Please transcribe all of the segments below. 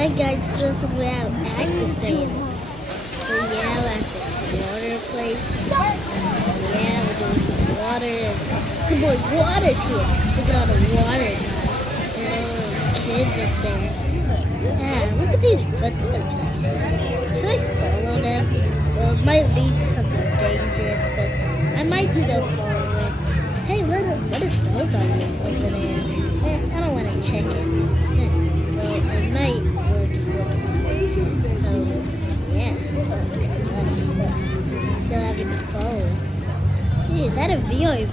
Hi guys, so we're at Alcosan. So yeah, we're at this water place. Yeah, we're doing some water. Some more water's here. Look at all the water, guys. And all those kids up there. Yeah, look at these footsteps I see. Should I follow them? Well, it might lead to something dangerous, but I might still follow it. Hey, little, what is those on you over there? I don't want to check it. Well, I might. We're just looking at it. So, yeah. Still having the phone. Hey, is that a VR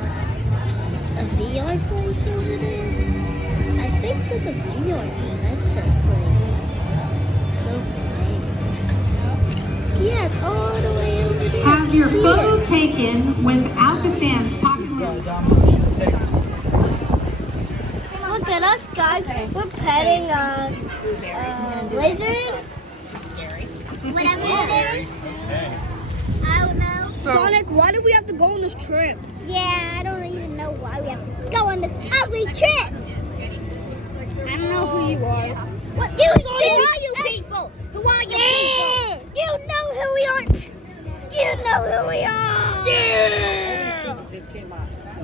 place over there? I think there's a VR headset place. So yeah, it's all the way over there. Have your photo taken with Alcosan's popular. Look at us, guys. We're petting a lizard. Whatever it is. I don't know. Sonic, why do we have to go on this trip? Yeah, I don't even know why we have to go on this ugly trip. I don't know who you are. What? Who are you people? Who are you people? You know who we are. You know who we are. Yeah.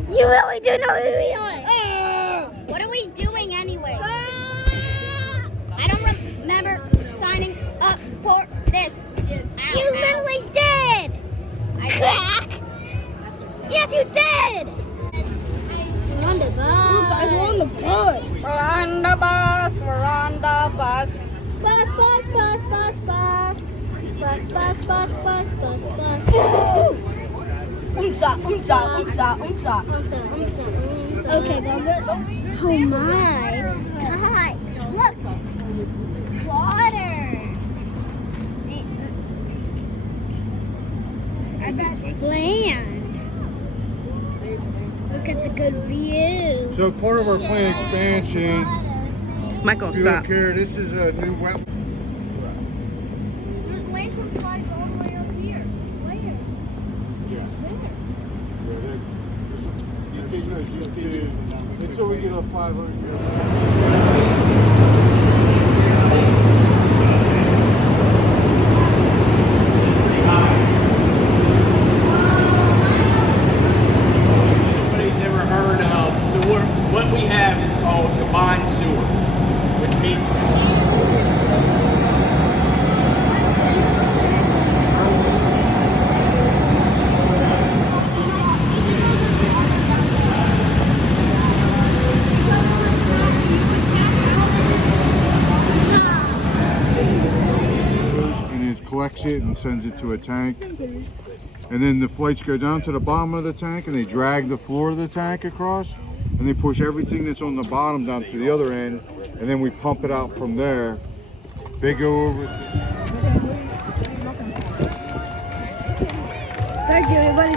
You really do know who we are. What are we doing anyway? I don't remember signing up for this. You literally did. Crack. Yes, you did. We're on the bus. Look, guys, we're on the bus. We're on the bus. We're on the bus. Bus, bus, bus, bus, bus. Bus, bus, bus, bus, bus, bus. Unsa, unsa, unsa, unsa. Okay, Bubba. Oh my. Guys, look. Water. Land. Look at the good view. So part of our planned expansion, Michael, if you stop. don't care, this is a new well. There's lantern flies all the way up here. Where? Until we get up 500 years. What we have is called combined sewer, which means and it collects it and sends it to a tank. And then the flights go down to the bottom of the tank and they drag the floor of the tank across. And they push everything that's on the bottom down to the other end, and then we pump it out from there. They go over. Thank you, everybody.